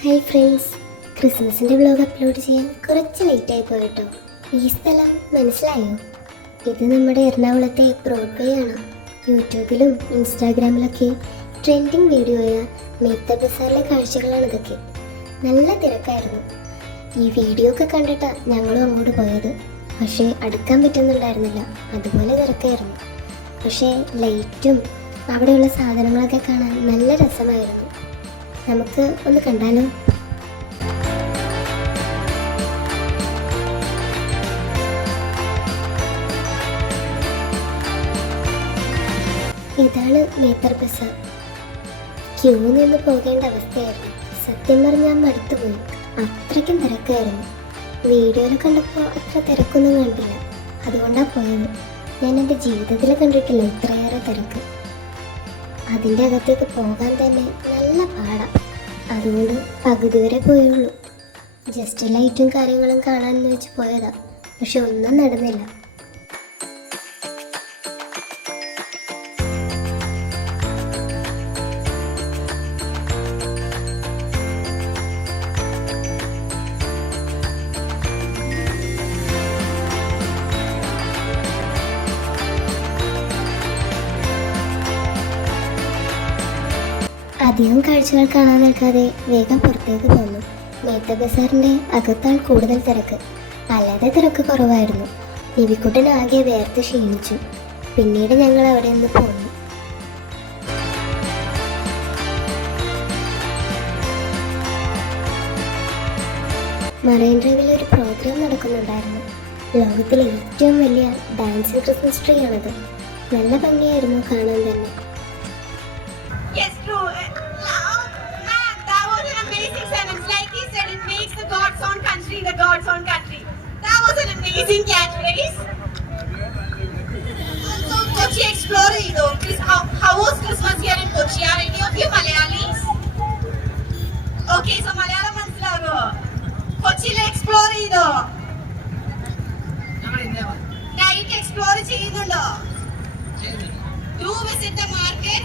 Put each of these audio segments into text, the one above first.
Hi friends, ക്രിസ്മസിൻ്റെ vlog upload ചെയ്യാൻ കുറച്ച് ലേറ്റായി പോയിട്ടോ. ഈ സ്ഥലം മനസ്സിലായോ? ഇത് നമ്മുടെ എറണാകുളത്തെ ബ്രോഡ്വേ ആണ്. യൂട്യൂബിലും ഇൻസ്റ്റാഗ്രാമിലൊക്കെ ട്രെൻഡിങ് വീഡിയോയായ മേത്ത ബസാറിലെ കാഴ്ചകളാണ് ഇതൊക്കെ. നല്ല തിരക്കായിരുന്നു. ഈ വീഡിയോ ഒക്കെ കണ്ടിട്ടാണ് ഞങ്ങളും അങ്ങോട്ട് പോയത്. പക്ഷേ അടുക്കാൻ പറ്റുന്നുണ്ടായിരുന്നില്ല, അതുപോലെ തിരക്കായിരുന്നു. പക്ഷേ ലൈറ്റും അവിടെയുള്ള സാധനങ്ങളൊക്കെ കാണാൻ നല്ല രസമായിരുന്നു. നമുക്ക് ഒന്ന് കണ്ടാലോ? ഇതാണ് മേത്തർ ബസാർ. ക്യൂ നിന്ന് പോകേണ്ട അവസ്ഥയായിരുന്നു. സത്യം പറഞ്ഞാൽ മടുത്തുപോയി, അത്രയ്ക്കും തിരക്കായിരുന്നു. വീഡിയോയിൽ കണ്ടപ്പോൾ അത്ര തിരക്കൊന്നും കണ്ടില്ല, അതുകൊണ്ടാണ് പോയത്. ഞാൻ എൻ്റെ ജീവിതത്തിൽ കണ്ടിട്ടില്ല ഇത്രയേറെ തിരക്ക്. അതിൻ്റെ അകത്തേക്ക് പോകാൻ തന്നെ നല്ല പാടാണ്. അതുകൊണ്ട് പകുതി വരെ പോയുള്ളൂ. ജസ്റ്റ് ലൈറ്റും കാര്യങ്ങളും കാണാമെന്ന് വെച്ച് പോയതാ, പക്ഷെ ഒന്നും നടന്നില്ല. അധികം കാഴ്ചകൾ കാണാൻ നിൽക്കാതെ വേഗം പുറത്തേക്ക് പോന്നു. മേത്ത ബസാറിൻ്റെ അകത്താൾ കൂടുതൽ തിരക്ക്, അല്ലാതെ തിരക്ക് കുറവായിരുന്നു. നിവിക്കുട്ടൻ ആകെ വേർത്ത് ക്ഷീണിച്ചു. പിന്നീട് ഞങ്ങൾ അവിടെ നിന്ന് പോന്നു. മറൈൻ ഡ്രൈവിൽ ഒരു പ്രോഗ്രാം നടക്കുന്നുണ്ടായിരുന്നു. ലോകത്തിലെ ഏറ്റവും വലിയ ഡാൻസിങ് ക്രിസ്മസ് ട്രീ ആണത്. നല്ല ഭംഗിയായിരുന്നു കാണാൻ തന്നെ. Yes, true. Man, that was an amazing sentence. Like he said, it makes the God's own country the God's own country. That was an amazing catchphrase. So, Kochi explore ido. How was Christmas here in Kochi? Are any of you Malayalis? Okay, so Malayalam മനസ്സിലാവോ? കൊച്ചിയിലെ explore ido. Night explore ചെയ്യുന്നുണ്ടോ? Do visit the market.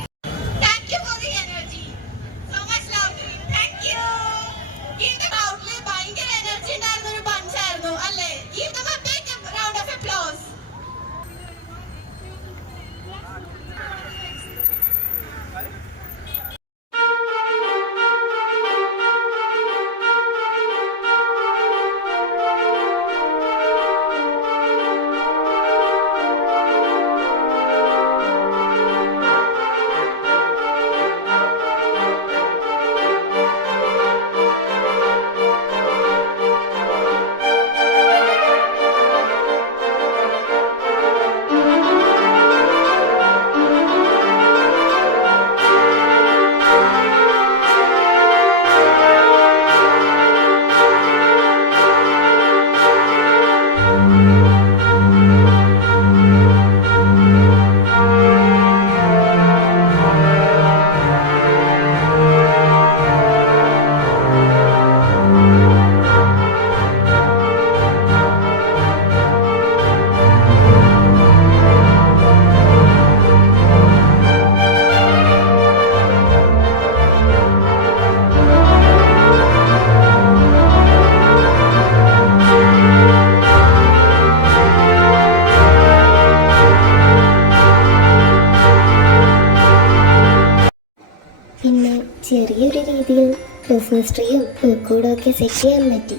പിന്നെ ചെറിയൊരു രീതിയിൽ Christmas ട്രീയും പൂക്കൂടും ഒക്കെ set ചെയ്യാൻ പറ്റി.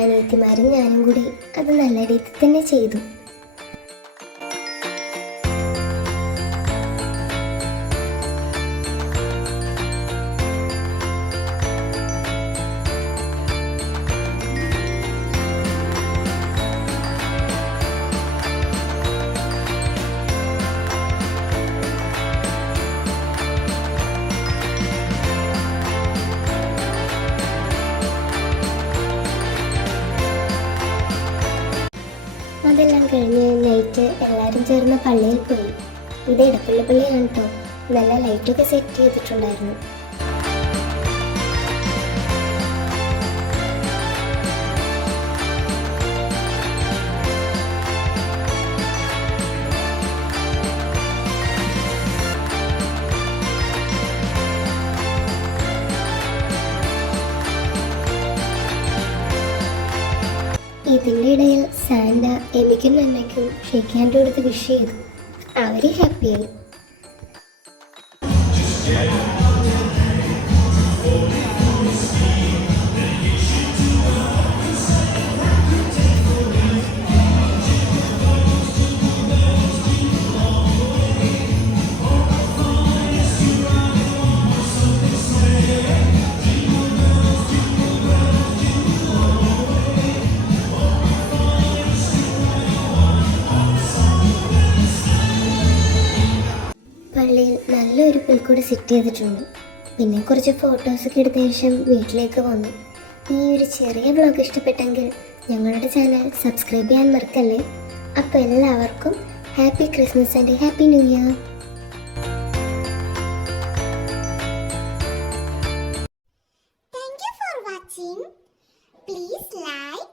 അനിയത്തിമാരും ഞാനും കൂടി അത് നല്ല രീതിയിൽ തന്നെ ചെയ്തു. അതെല്ലാം കഴിഞ്ഞ് നൈറ്റ് എല്ലാവരും ചേർന്ന് പള്ളിയിൽ പോയി. ഇത് ഇടപ്പള്ളി പള്ളിയാണ് കേട്ടോ. നല്ല ലൈറ്റൊക്കെ സെറ്റ് ചെയ്തിട്ടുണ്ടായിരുന്നു. ഇടയിൽ സാന്റ എമിക്കും നന്മയ്ക്കും ഷേക്ക് ഹാൻഡ് കൊടുത്ത് വിഷ് ചെയ്തു. അവർ ഹാപ്പിയായി. പള്ളിയിൽ നല്ലൊരു പുൽക്കൂട് സെറ്റ് ചെയ്തിട്ടുണ്ട്. പിന്നെ കുറച്ച് ഫോട്ടോസൊക്കെ എടുത്ത ശേഷം വീട്ടിലേക്ക് വന്നു. ഈ ഒരു ചെറിയ വ്ളോഗ് ഇഷ്ടപ്പെട്ടെങ്കിൽ ഞങ്ങളുടെ ചാനൽ സബ്സ്ക്രൈബ് ചെയ്യാൻ മറക്കല്ലേ. അപ്പോൾ എല്ലാവർക്കും happy Christmas and happy new year. Thank you for watching. Please like,